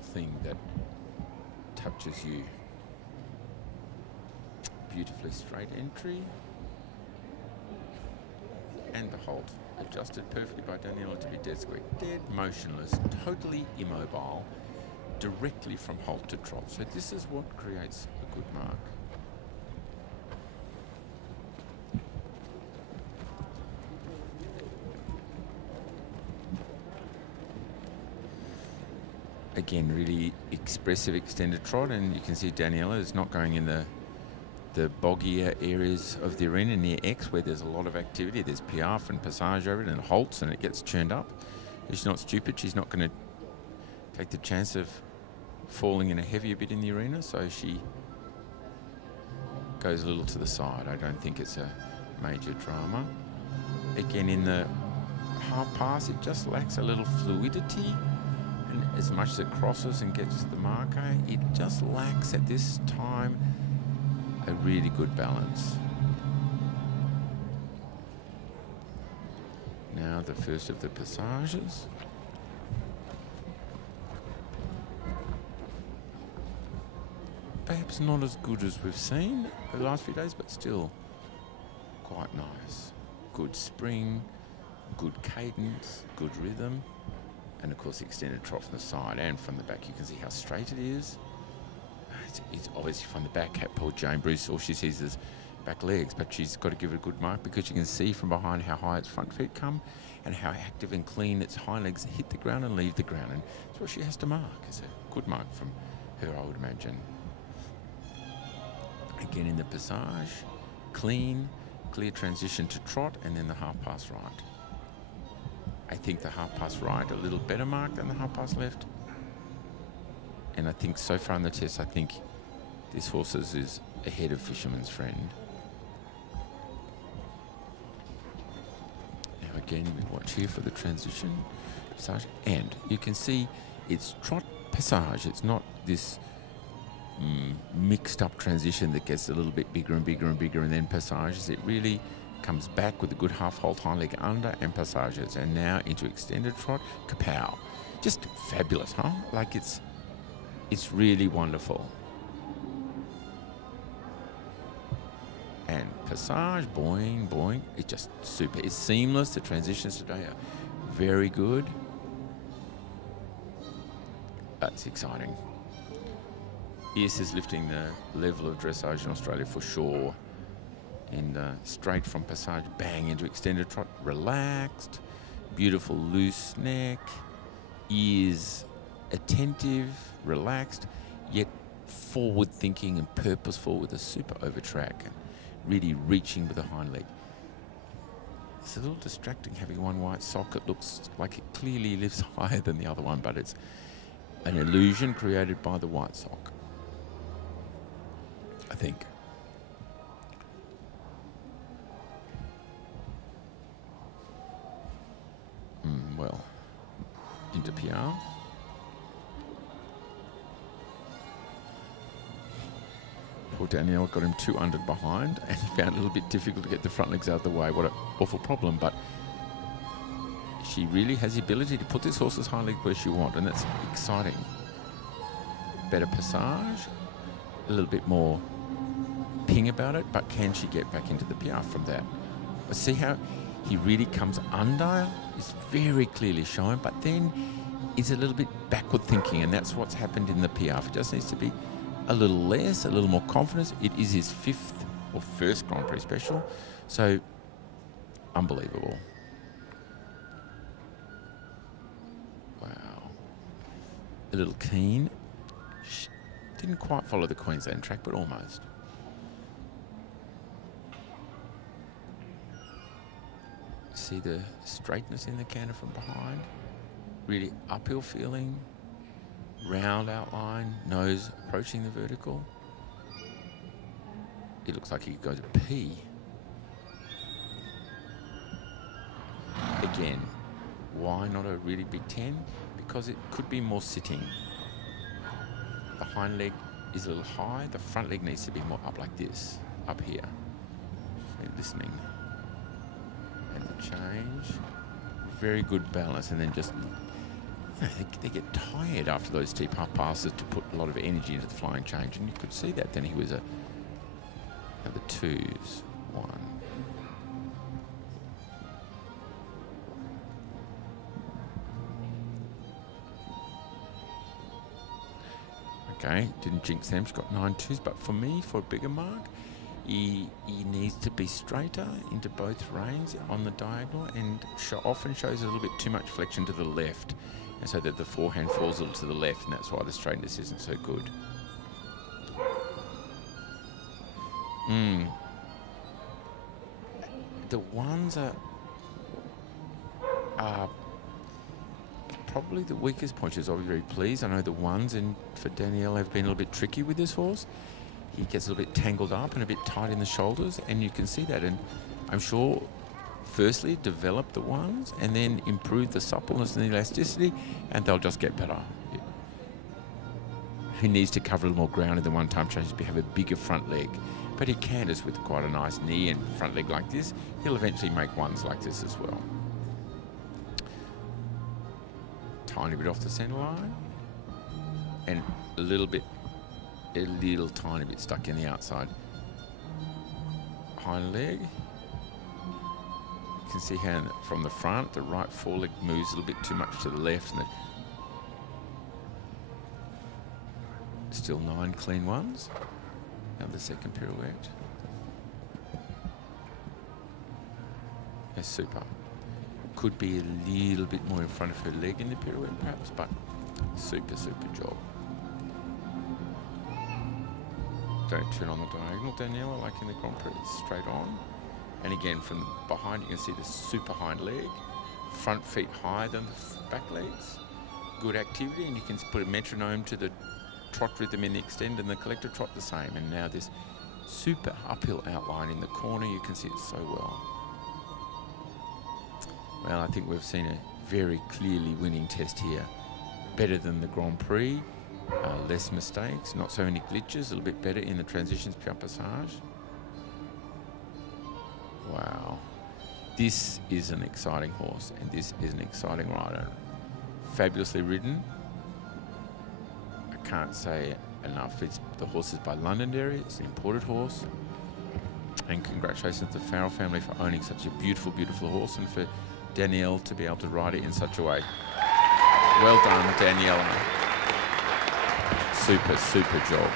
little thing that touches you. Beautifully straight entry. And the halt, adjusted perfectly by Daniella to be dead square. Dead motionless, totally immobile, directly from halt to trot. So this is what creates a good mark. Again, really expressive extended trot, and you can see Daniella is not going in the boggier areas of the arena near X where there's a lot of activity. There's piaffe and passage over it and halts, and it gets churned up. She's not stupid. She's not going to take the chance of falling in a heavier bit in the arena, so she goes a little to the side. I don't think it's a major drama. Again, in the half pass, it just lacks a little fluidity. And as much as it crosses and gets to the marker, it just lacks at this time a really good balance. Now the first of the passages. Perhaps not as good as we've seen the last few days, but still quite nice. Good spring, good cadence, good rhythm. And of course the extended trot from the side and from the back. You can see how straight it is. It's obviously from the back. Poor Jane Bruce, all she sees is back legs, but she's got to give it a good mark because you can see from behind how high its front feet come and how active and clean its hind legs hit the ground and leave the ground. And that's what she has to mark. It's a good mark from her, I would imagine. Again in the passage, clean, clear transition to trot, and then the half pass right. I think the half pass right a little better mark than the half pass left. And I think so far in the test, I think this horse is ahead of Fisherman's Friend. Now again, we watch here for the transition passage, and you can see it's trot passage. It's not this mixed up transition that gets a little bit bigger and bigger and bigger and then passages. It really comes back with a good half halt hind leg under and passages, and now into extended trot, kapow. Just fabulous, huh? Like it's really wonderful. And passage, boing, boing. It's just super. It's seamless. The transitions today are very good. That's exciting. ES is lifting the level of dressage in Australia for sure. And straight from passage, bang into extended trot, relaxed, beautiful loose neck, ears attentive, relaxed, yet forward thinking and purposeful with a super over track, really reaching with the hind leg. It's a little distracting having one white sock. It looks like it clearly lifts higher than the other one, but it's an illusion created by the white sock, I think. Well, into PR. Poor Danielle got him 200 behind, and he found it a little bit difficult to get the front legs out of the way. What an awful problem, but she really has the ability to put this horse's hind leg where she wants, and that's exciting. Better passage, a little bit more ping about it, but can she get back into the PR from that? See how he really comes under? It's very clearly shown, but then it's a little bit backward thinking, and that's what's happened in the PR. It just needs to be a little less, a little more confidence. It is his 5th or 1st Grand Prix Special, so unbelievable. Wow. A little keen. She didn't quite follow the Queensland track, but almost. See the straightness in the canter from behind. Really uphill feeling. Round outline, nose approaching the vertical. It looks like he could go to P. Again, why not a really big 10? Because it could be more sitting. The hind leg is a little high. The front leg needs to be more up like this, up here. Listening. And the change. Very good balance, and then just they get tired after those steep half passes to put a lot of energy into the flying change, and you could see that. Then he was the twos, 1. Okay, didn't jinx them. She's got 9 twos, but for me, for a bigger mark, he needs to be straighter into both reins on the diagonal, and often shows a little bit too much flexion to the left, and so that the forehand falls a little to the left, and that's why the straightness isn't so good. The ones are probably the weakest pointers. I'll be very pleased. I know the ones for Danielle have been a little bit tricky with this horse. He gets a little bit tangled up and a bit tight in the shoulders, and you can see that. And I'm sure, firstly, develop the ones and then improve the suppleness and the elasticity, and they'll just get better. He needs to cover a little more ground in the one-time changes to have a bigger front leg. But he can, just with quite a nice knee and front leg like this, he'll eventually make ones like this as well. Tiny bit off the centre line, and a little tiny bit stuck in the outside hind leg. You can see how from the front, the right foreleg moves a little bit too much to the left, and still 9 clean ones. Now the second pirouette. That's super. Could be a little bit more in front of her leg in the pirouette perhaps, but super job. Don't turn on the diagonal, Daniella, like in the Grand Prix, straight on. And again, from behind, you can see the super hind leg, front feet higher than the back legs. Good activity, and you can put a metronome to the trot rhythm in the extend and the collector trot the same. And now this super uphill outline in the corner, you can see it so well. Well, I think we've seen a very clearly winning test here. Better than the Grand Prix, less mistakes, not so many glitches, a little bit better in the transitions, pied passage. Wow. This is an exciting horse, and this is an exciting rider. Fabulously ridden. I can't say enough. The horse is by Londonderry. It's an imported horse. And congratulations to the Farrell family for owning such a beautiful, beautiful horse, and for Danielle to be able to ride it in such a way. Well done, Daniella. Super job.